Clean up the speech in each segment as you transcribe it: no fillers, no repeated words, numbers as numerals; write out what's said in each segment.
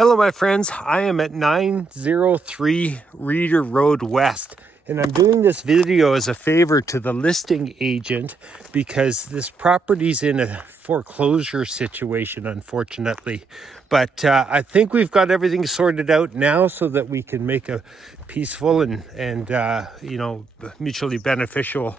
Hello my friends, I am at 903 Ryter Road West, and I'm doing this video as a favor to the listing agent because this property's in a foreclosure situation, unfortunately. But I think we've got everything sorted out now so that we can make a peaceful and mutually beneficial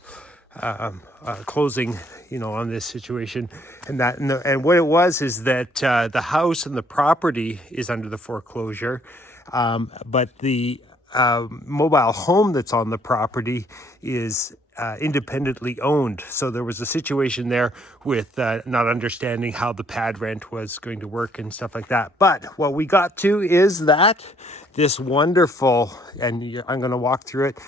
closing, on this situation. And what it was is that the house and the property is under the foreclosure, but the mobile home that's on the property is independently owned. So there was a situation there with not understanding how the pad rent was going to work and stuff like that. But what we got to is that this wonderful, and I'm going to walk through it,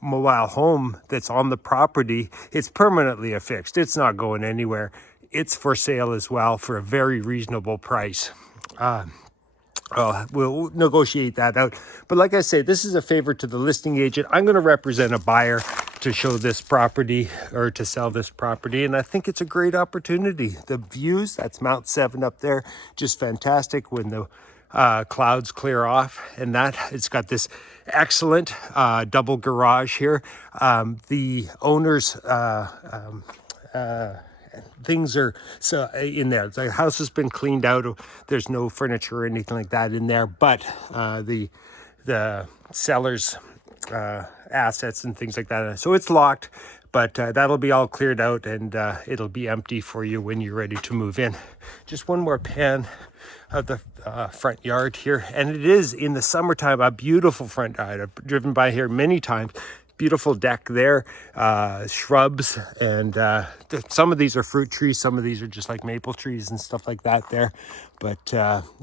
mobile home that's on the property, it's permanently affixed. It's not going anywhere. It's for sale as well for a very reasonable price. We'll negotiate that out. But like I say, this is a favor to the listing agent. I'm going to represent a buyer to show this property or to sell this property. And I think it's a great opportunity. The views, that's Mount 7 up there, just fantastic when the clouds clear off. And that it's got this excellent double garage here. The owner's things are so in there. The house has been cleaned out. There's no furniture or anything like that in there, but the seller's assets and things like that. So it's locked, but that'll be all cleared out, and it'll be empty for you when you're ready to move in. Just one more pan of the front yard here, and it is in the summertime a beautiful front yard. I've driven by here many times. Beautiful deck there, shrubs, and some of these are fruit trees, some of these are just like maple trees and stuff like that there. But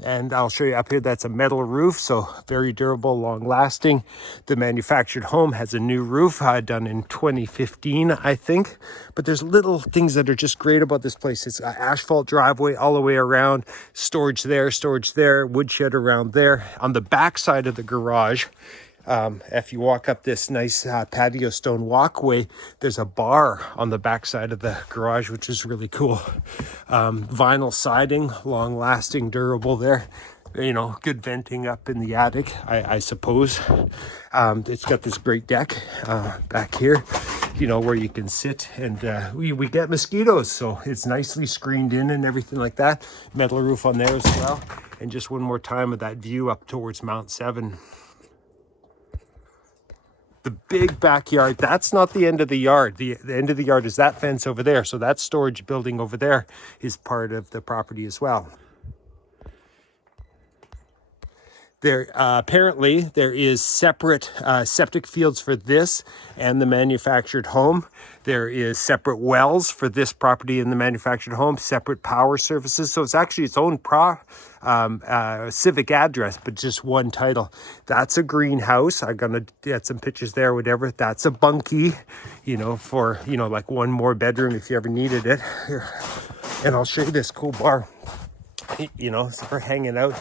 and I'll show you up here, that's a metal roof, so very durable, long lasting. The manufactured home has a new roof done in 2015, I think. But there's little things that are just great about this place. It's an asphalt driveway all the way around, storage there, woodshed around there. On the back side of the garage, if you walk up this nice patio stone walkway, there's a bar on the back side of the garage, which is really cool. Vinyl siding, long lasting, durable there. Good venting up in the attic, I suppose. It's got this great deck back here, where you can sit, and we get mosquitoes, so it's nicely screened in and everything like that. Metal roof on there as well. And just one more time of that view up towards Mount 7. The big backyard, that's not the end of the yard. The end of the yard is that fence over there. So that storage building over there is part of the property as well. There apparently there is separate septic fields for this and the manufactured home. There is separate wells for this property and the manufactured home, separate power services. So it's actually its own civic address, but just one title. That's a greenhouse. I'm gonna get some pictures there, whatever. That's a bunkie, for like one more bedroom if you ever needed it. Here. And I'll show you this cool bar. So for hanging out,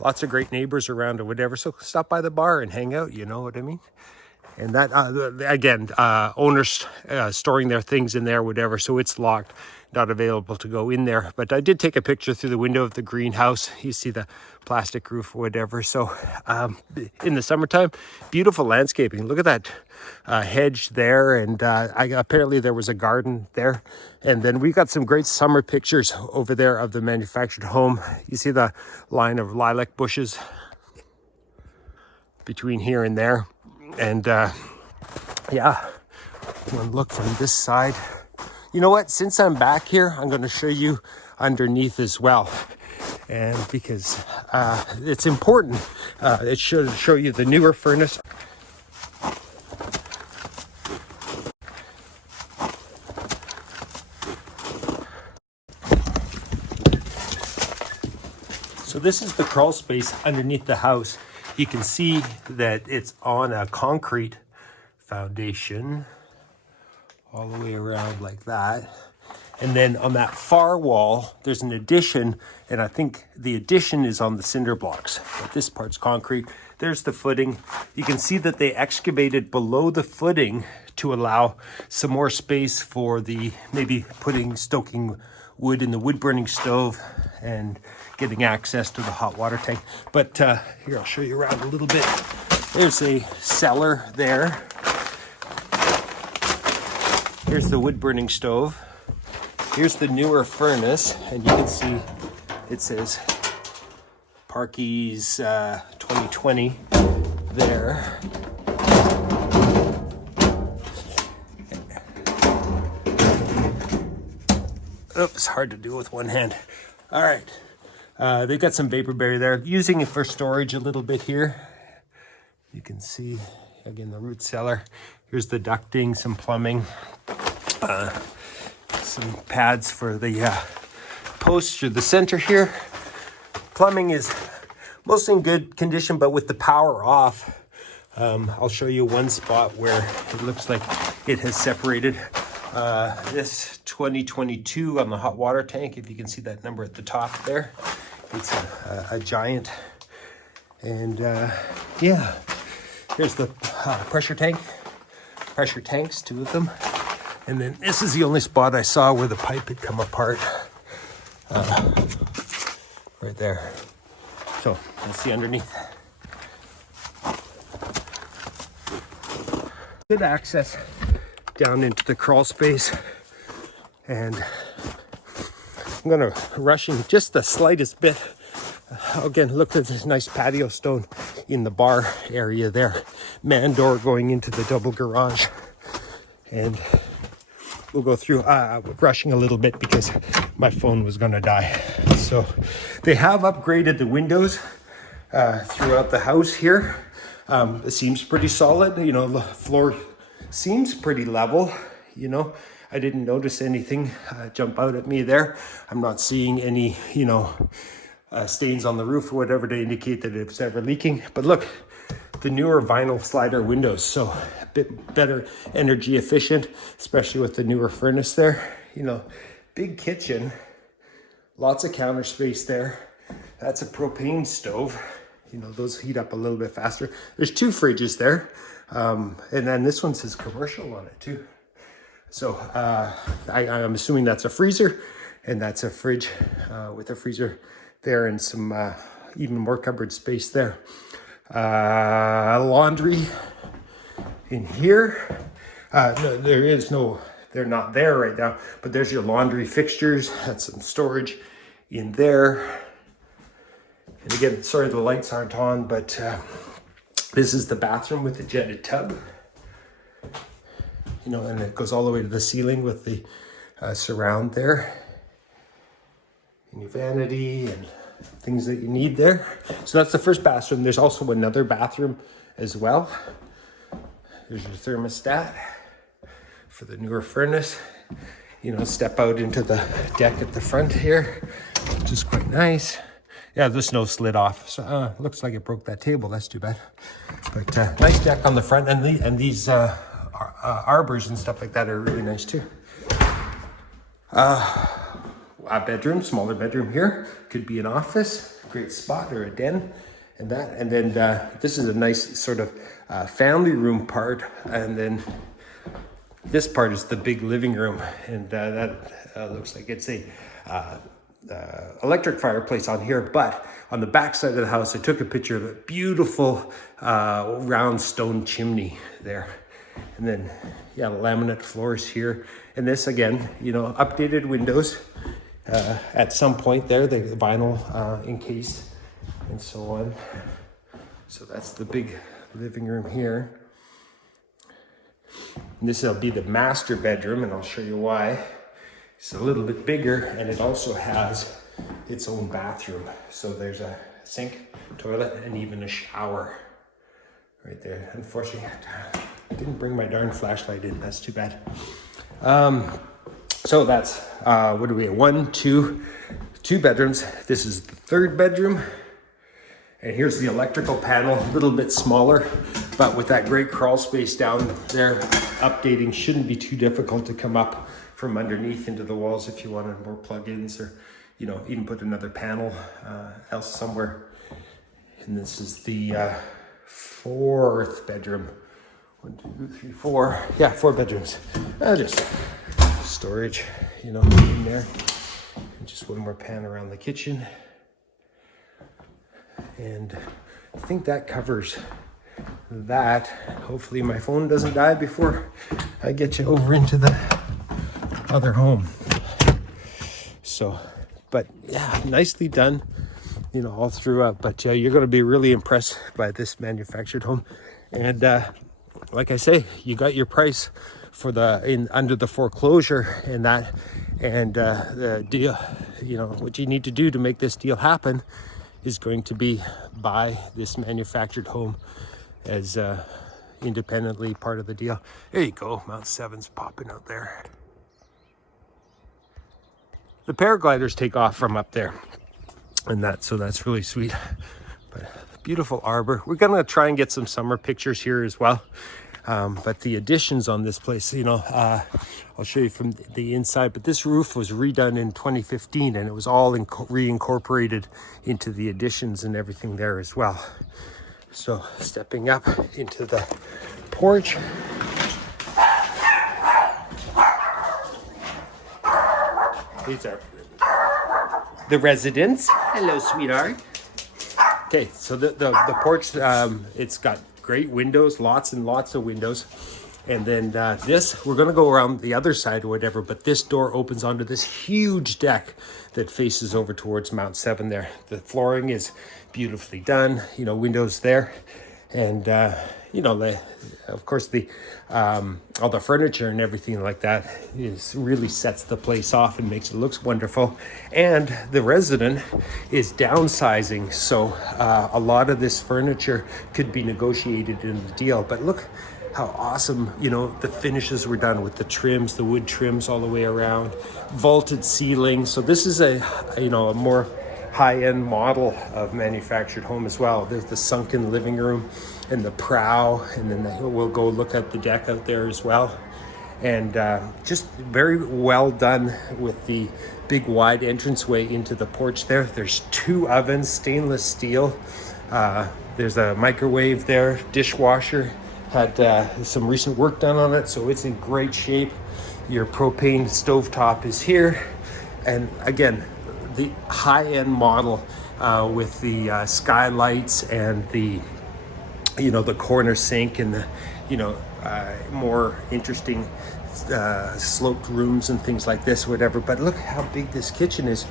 lots of great neighbors around or whatever. So stop by the bar and hang out, you know what I mean? And that, again, owners storing their things in there, whatever. So it's locked, not available to go in there. But I did take a picture through the window of the greenhouse. You see the plastic roof or whatever. So in the summertime, beautiful landscaping. Look at that hedge there. And apparently there was a garden there. And then we got some great summer pictures over there of the manufactured home. You see the line of lilac bushes between here and there. And yeah, one look from this side. You know what? Since I'm back here, I'm going to show you underneath as well. And because it's important, it should show you the newer furnace. So this is the crawl space underneath the house. You can see that it's on a concrete foundation all the way around like that. And then on that far wall, there's an addition, and I think the addition is on the cinder blocks. But this part's concrete. There's the footing. You can see that they excavated below the footing to allow some more space for the maybe stoking wood in the wood burning stove and getting access to the hot water tank. But here, I'll show you around a little bit. There's a cellar there. Here's the wood burning stove. Here's the newer furnace, and you can see it says Parkey's 2020 there. Oops, hard to do with one hand. All right, they've got some vapor barrier there. Using it for storage a little bit here. You can see, again, the root cellar. Here's the ducting, some plumbing, some pads for the posts through the center here. Plumbing is mostly in good condition, but with the power off, I'll show you one spot where it looks like it has separated. This 2022 on the hot water tank, if you can see that number at the top there, it's a giant. And yeah, here's the pressure tanks, 2 of them. And then this is the only spot I saw where the pipe had come apart, right there. So let's see underneath. Good access down into the crawl space, and I'm gonna rush in just the slightest bit. Again, look at this nice patio stone in the bar area there. Man door going into the double garage, and we'll go through rushing a little bit because my phone was gonna die. So they have upgraded the windows throughout the house here. It seems pretty solid. You know, the floor seems pretty level. You know, I didn't notice anything jump out at me there. I'm not seeing any, you know, stains on the roof or whatever to indicate that it's ever leaking. But look, the newer vinyl slider windows, so a bit better energy efficient, especially with the newer furnace there. You know, big kitchen, lots of counter space there. That's a propane stove. You know, those heat up a little bit faster. There's 2 fridges there. And then this one says commercial on it too. So I'm assuming that's a freezer, and that's a fridge with a freezer there, and some even more cupboard space there. Laundry in here. No, they're not there right now, but there's your laundry fixtures. That's some storage in there. And again, sorry the lights aren't on, but this is the bathroom with the jetted tub. You know, and it goes all the way to the ceiling with the surround there. And your vanity and things that you need there. So that's the first bathroom. There's also another bathroom as well. There's your thermostat for the newer furnace. You know, step out into the deck at the front here, which is quite nice. Yeah, the snow slid off. So looks like it broke that table. That's too bad. But nice deck on the front, and these arbors and stuff like that are really nice too. A bedroom, smaller bedroom here. Could be an office, great spot, or a den, and that. And then this is a nice sort of family room part, and then this part is the big living room, and that looks like it's a electric fireplace on here. But on the back side of the house, I took a picture of a beautiful round stone chimney there. And then, yeah, laminate floors here. And this, again, you know, updated windows at some point there, the vinyl encased and so on. So that's the big living room here. And this will be the master bedroom, and I'll show you why. It's a little bit bigger, and it also has its own bathroom. So there's a sink, toilet, and even a shower right there. Unfortunately, I didn't bring my darn flashlight in. That's too bad. So that's, what do we have? Two bedrooms. This is the 3rd bedroom. And here's the electrical panel, a little bit smaller, but with that great crawl space down there, updating shouldn't be too difficult to come up from underneath into the walls if you wanted more plugins, or, you know, even put another panel else somewhere. And this is the 4th bedroom. 1, 2, 3, 4. Yeah, 4 bedrooms. Just storage, you know, in there. And just one more pan around the kitchen. And I think that covers that. Hopefully my phone doesn't die before I get you over into the other home. So, but yeah, nicely done, you know, all throughout. But you're going to be really impressed by this manufactured home. And like I say, you got your price for the under the foreclosure and that, and the deal. You know what you need to do to make this deal happen is going to be buy this manufactured home as independently part of the deal. There you go, Mount 7's popping out there. The paragliders take off from up there, and so that's really sweet. But beautiful arbor. We're gonna try and get some summer pictures here as well. But the additions on this place, you know, I'll show you from the inside, but this roof was redone in 2015 and it was all reincorporated into the additions and everything there as well. So stepping up into the porch. These are the residents. Hello, sweetheart. Okay, so the porch, it's got great windows, lots and lots of windows. And then this, we're gonna go around the other side or whatever, but this door opens onto this huge deck that faces over towards Mount 7 there. The flooring is beautifully done, you know, windows there. And, you know, of course, all the furniture and everything like that really sets the place off and makes it look wonderful. And the resident is downsizing, so a lot of this furniture could be negotiated in the deal. But look how awesome, you know, the finishes were done with the trims, the wood trims all the way around, vaulted ceiling. So this is a more high-end model of manufactured home as well. There's the sunken living room and the prow, and then we'll go look at the deck out there as well. And just very well done with the big wide entranceway into the porch there. There's 2 ovens, stainless steel. There's a microwave there, dishwasher. Had some recent work done on it, so it's in great shape. Your propane stovetop is here. And again, the high-end model with the skylights and the, you know, the corner sink and the, you know, more interesting sloped rooms and things like this, whatever. But look how big this kitchen is.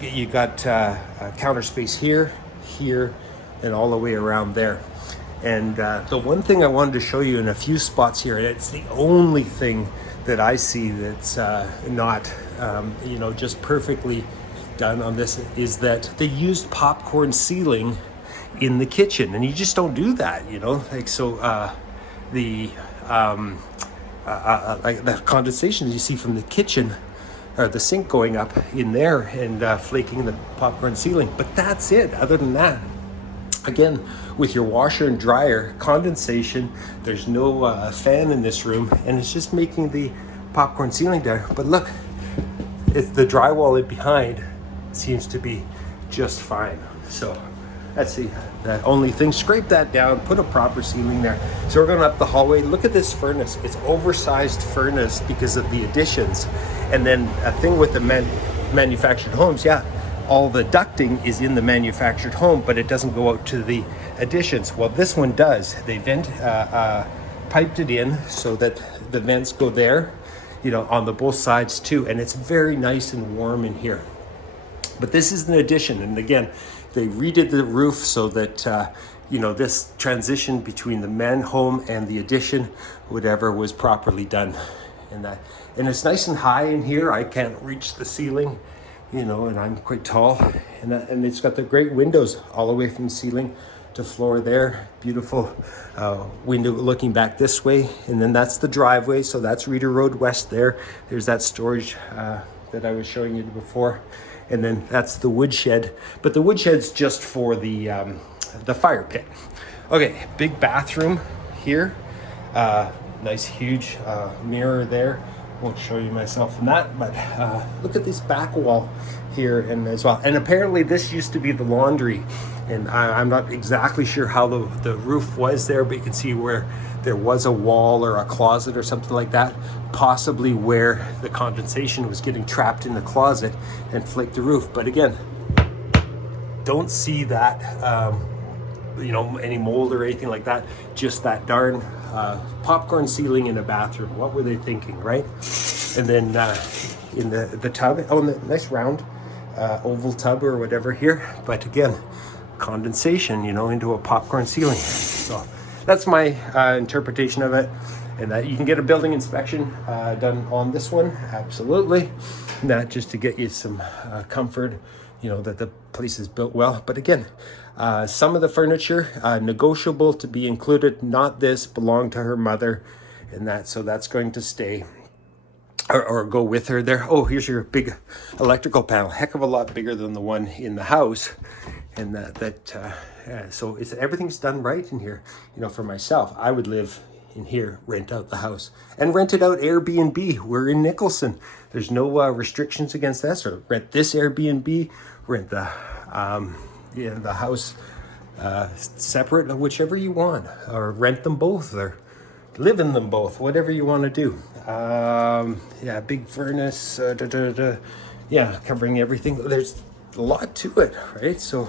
You got counter space here, and all the way around there. And the one thing I wanted to show you in a few spots here, and it's the only thing that I see that's not, you know, just perfectly done on this, is that they used popcorn ceiling in the kitchen, and you just don't do that, you know. Like, so like the condensation you see from the kitchen or the sink going up in there and flaking the popcorn ceiling, but that's it. Other than that, again, with your washer and dryer, condensation, there's no fan in this room, and it's just making the popcorn ceiling there. But look, it's the drywall in behind seems to be just fine. So that's the only thing. Scrape that down, put a proper ceiling there. So we're going up the hallway. Look at this furnace. It's oversized furnace because of the additions. And then a thing with the manufactured homes, yeah, all the ducting is in the manufactured home, but it doesn't go out to the additions. Well, this one does. They piped it in so that the vents go there, you know, on the both sides too. And it's very nice and warm in here. But this is an addition, and again, they redid the roof so that you know, this transition between the man home and the addition, whatever, was properly done. And it's nice and high in here. I can't reach the ceiling, you know, and I'm quite tall. And it's got the great windows all the way from ceiling to floor there. Beautiful window looking back this way, and then that's the driveway. So that's Ryter Road West there. There's that storage that I was showing you before. And then that's the woodshed, but the woodshed's just for the fire pit. Okay, big bathroom here. Nice huge mirror there. Won't show you myself in that, but look at this back wall here and as well. And apparently this used to be the laundry, and I'm not exactly sure how the roof was there, but you can see where there was a wall or a closet or something like that, possibly where the condensation was getting trapped in the closet and flaked the roof. But again, don't see that, you know, any mold or anything like that. Just that darn popcorn ceiling in a bathroom. What were they thinking, right? And then in the tub, oh, and the nice round oval tub or whatever here. But again, condensation, you know, into a popcorn ceiling. So that's my interpretation of it. And that you can get a building inspection done on this one, absolutely. And that just to get you some comfort, you know, that the place is built well. But again, some of the furniture negotiable to be included. Not this, belonged to her mother, and that, so that's going to stay or go with her there. Oh, here's your big electrical panel, heck of a lot bigger than the one in the house. And so it's, everything's done right in here. You know, for myself, I would live in here, rent out the house, and rent it out Airbnb. We're in Nicholson. There's no restrictions against that. So rent this Airbnb, rent the the house separate, whichever you want, or rent them both, or live in them both, whatever you want to do. Yeah, big furnace, yeah, covering everything. There's a lot to it, right? So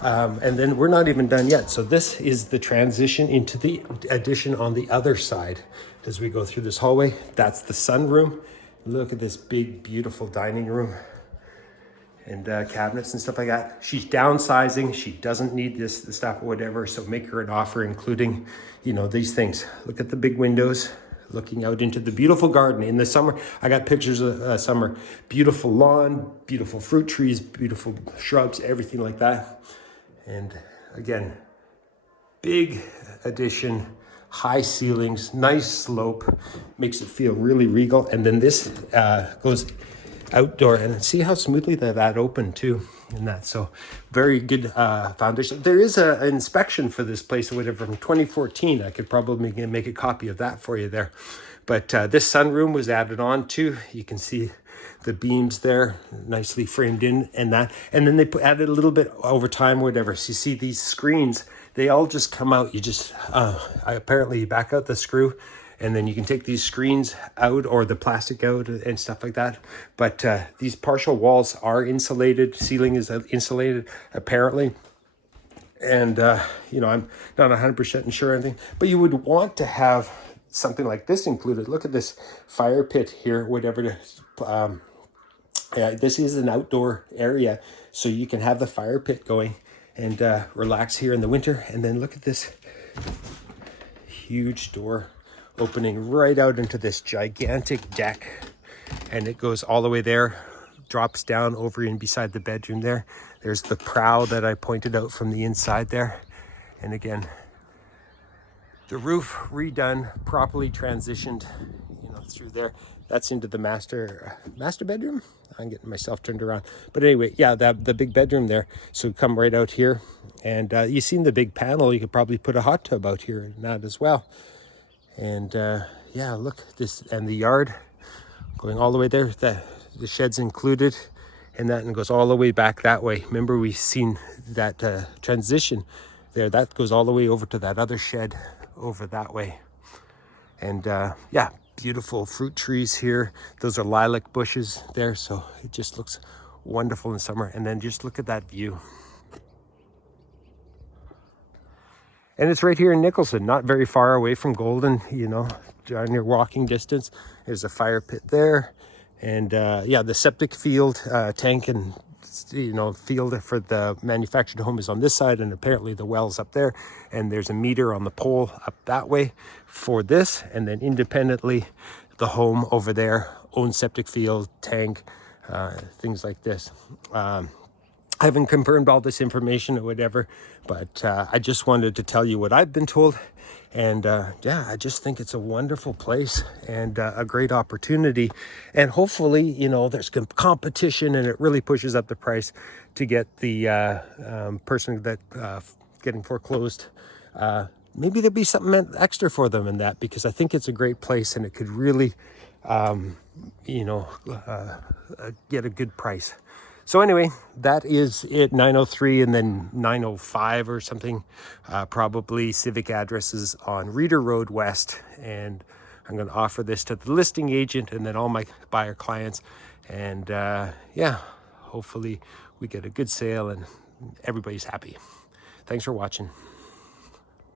and then we're not even done yet. So this is the transition into the addition on the other side. As we go through this hallway, that's the sunroom. Look at this big, beautiful dining room and cabinets and stuff like that. She's downsizing. She doesn't need this stuff or whatever. So make her an offer, including, you know, these things. Look at the big windows, looking out into the beautiful garden in the summer. I got pictures of summer, beautiful lawn, beautiful fruit trees, beautiful shrubs, everything like that. And again, big addition, high ceilings, nice slope, makes it feel really regal. And then this goes outdoor, and see how smoothly that opened too in that. So very good foundation. There is an inspection for this place or whatever from 2014. I could probably make a copy of that for you there. But this sunroom was added on too. You can see the beams there nicely framed in, and that, and then they added a little bit over time, whatever. So you see these screens, they all just come out. You just apparently you back out the screw, and then you can take these screens out or the plastic out and stuff like that. But these partial walls are insulated. Ceiling is insulated, apparently. And, you know, I'm not 100% sure or anything, but you would want to have something like this included. Look at this fire pit here, whatever. Yeah, this is an outdoor area, so you can have the fire pit going and relax here in the winter. And then look at this huge door opening right out into this gigantic deck, and it goes all the way there, drops down over in beside the bedroom there. There's the prow that I pointed out from the inside there. And again, the roof redone, properly transitioned, you know, through there. That's into the master bedroom. I'm getting myself turned around. But anyway, yeah, the big bedroom there. So come right out here, and you've seen the big panel. You could probably put a hot tub out here and that as well. And yeah, look, this, and the yard going all the way there. The shed's included, and that, and goes all the way back that way. Remember, we've seen that transition there. That goes all the way over to that other shed over that way. And yeah, beautiful fruit trees here. Those are lilac bushes there, so it just looks wonderful in summer. And then just look at that view. And it's right here in Nicholson, not very far away from Golden, you know, on your walking distance. There's a fire pit there. And yeah, the septic field, tank and, you know, field for the manufactured home is on this side, and apparently the well's up there. And there's a meter on the pole up that way for this. And then independently, the home over there, own septic field, tank, things like this. I haven't confirmed all this information or whatever, but I just wanted to tell you what I've been told. And yeah, I just think it's a wonderful place and a great opportunity. And hopefully, you know, there's competition and it really pushes up the price to get the person that getting foreclosed. Maybe there'd be something extra for them in that, because I think it's a great place and it could really, you know, get a good price. So anyway, that is it. 903 and then 905 or something, probably civic addresses on Ryter Road West. And I'm going to offer this to the listing agent and then all my buyer clients. And yeah, hopefully we get a good sale and everybody's happy. Thanks for watching.